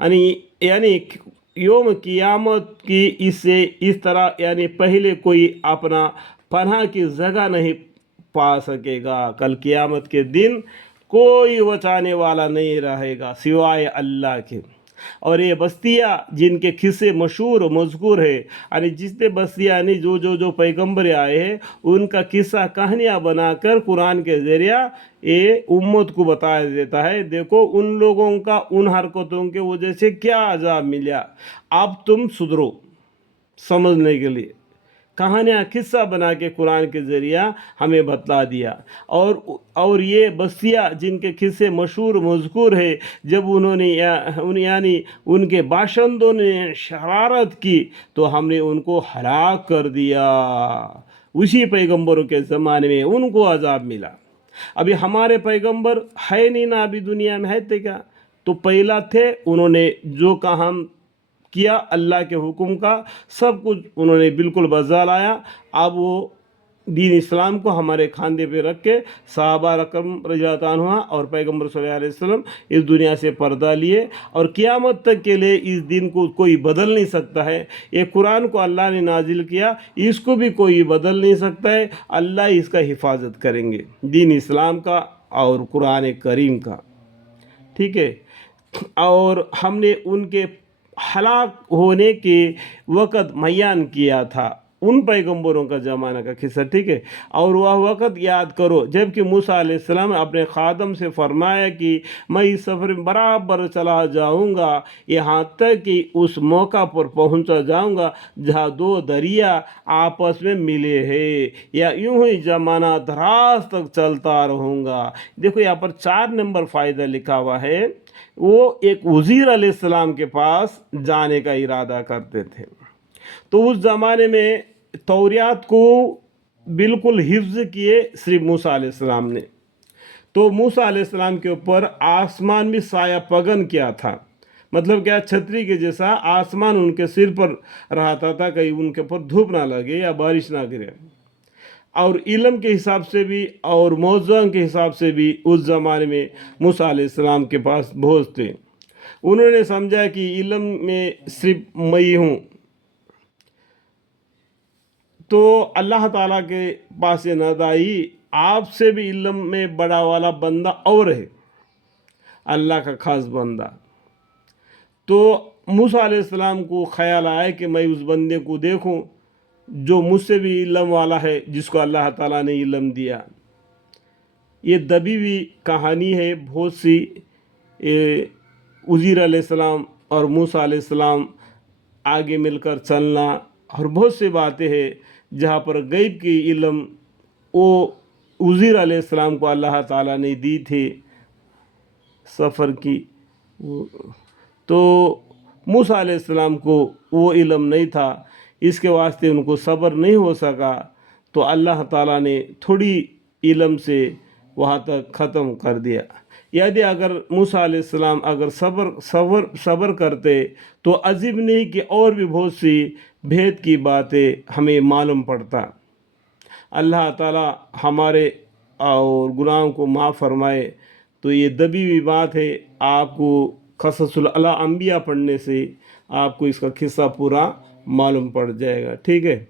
یعنی یوم قیامت کی اس طرح یعنی پہلے کوئی اپنا پناہ کی جگہ نہیں پا سکے گا. کل قیامت کے دن کوئی بچانے والا نہیں رہے گا سوائے اللہ کے. اور یہ بستیاں جن کے قصے مشہور و مذکور ہے، یعنی جتنے بستیاں یعنی جو پیغمبر آئے ہیں ان کا قصہ کہانیاں بنا کر قرآن کے ذریعہ یہ امت کو بتایا دیتا ہے. دیکھو ان لوگوں کا ان حرکتوں کے وجہ سے کیا عذاب ملا، اب تم سدھرو. سمجھنے کے لیے کہانیاں قصہ بنا کے قرآن کے ذریعہ ہمیں بتلا دیا. اور یہ بستیاں جن کے قصے مشہور مذکور ہے، جب انہوں نے یعنی ان کے باشندوں نے شرارت کی تو ہم نے ان کو ہلاک کر دیا. اسی پیغمبروں کے زمانے میں ان کو عذاب ملا. ابھی ہمارے پیغمبر ہے نہیں نا، ابھی دنیا میں ہے تھے کیا؟ تو پہلا تھے، انہوں نے جو کام کیا اللہ کے حکم کا سب کچھ انہوں نے بالکل بجا لایا. اب وہ دین اسلام کو ہمارے کھاندے پہ رکھ کے صحابہ رقم رضی اللہ عنہ اور پیغمبر صلی اللہ علیہ وسلم اس دنیا سے پردہ لیے. اور قیامت تک کے لیے اس دن کو کوئی بدل نہیں سکتا ہے. یہ قرآن کو اللہ نے نازل کیا، اس کو بھی کوئی بدل نہیں سکتا ہے. اللہ اس کا حفاظت کریں گے، دین اسلام کا اور قرآن کریم کا. ٹھیک ہے. اور ہم نے ان کے ہلاک ہونے کے وقت بیان کیا تھا، ان پیغمبروں کا زمانہ کا قصہ. ٹھیک ہے. اور وہ وقت یاد کرو جب کہ موسیٰ علیہ السلام اپنے خادم سے فرمایا کہ میں اس سفر میں برابر چلا جاؤں گا یہاں تک کہ اس موقع پر پہنچا جاؤں گا جہاں دو دریا آپس میں ملے ہیں، یا یوں ہی زمانہ دراز تک چلتا رہوں گا. دیکھو یہاں پر 4 نمبر فائدہ لکھا ہوا ہے. وہ ایک وزیر علیہ السلام کے پاس جانے کا ارادہ کرتے تھے. تو اس زمانے میں توریات کو بالکل حفظ کیے صرف موسیٰ علیہ السلام نے. تو موسیٰ علیہ السلام کے اوپر آسمان میں سایہ پگن کیا تھا، مطلب کیا، چھتری کے جیسا آسمان ان کے سر پر رہتا تھا، کہیں ان کے اوپر دھوپ نہ لگے یا بارش نہ گرے. اور علم کے حساب سے بھی اور موضوع کے حساب سے بھی اس زمانے میں موسیٰ علیہ السلام کے پاس بہت تھے. انہوں نے سمجھا کہ علم میں صرف میں ہوں. تو اللہ تعالیٰ کے پاس یہ ندائی، آپ سے بھی علم میں بڑا والا بندہ اور ہے، اللہ کا خاص بندہ. تو موسیٰ علیہ السلام کو خیال آیا کہ میں اس بندے کو دیکھوں جو مجھ سے بھی علم والا ہے، جس کو اللہ تعالیٰ نے علم دیا. یہ دبی ہوئی کہانی ہے بہت سی. عزیر علیہ السلام اور موسیٰ علیہ السلام آگے مل کر چلنا، اور بہت سی باتیں ہیں جہاں پر غیب کی علم وہ عزیر علیہ السلام کو اللہ تعالیٰ نے دی تھی سفر کی. تو موسیٰ علیہ السلام کو وہ علم نہیں تھا، اس کے واسطے ان کو صبر نہیں ہو سکا. تو اللہ تعالیٰ نے تھوڑی علم سے وہاں تک ختم کر دیا. یعنی اگر موسیٰ علیہ السلام اگر صبر کرتے تو عجیب نہیں کہ اور بھی بہت سی بھید کی باتیں ہمیں معلوم پڑتا. اللہ تعالیٰ ہمارے اور گناہوں کو معاف فرمائے. تو یہ دبی ہوئی بات ہے، آپ کو قصص الانبیاء پڑھنے سے آپ کو اس کا قصہ پورا معلوم پڑ جائے گا. ٹھیک ہے.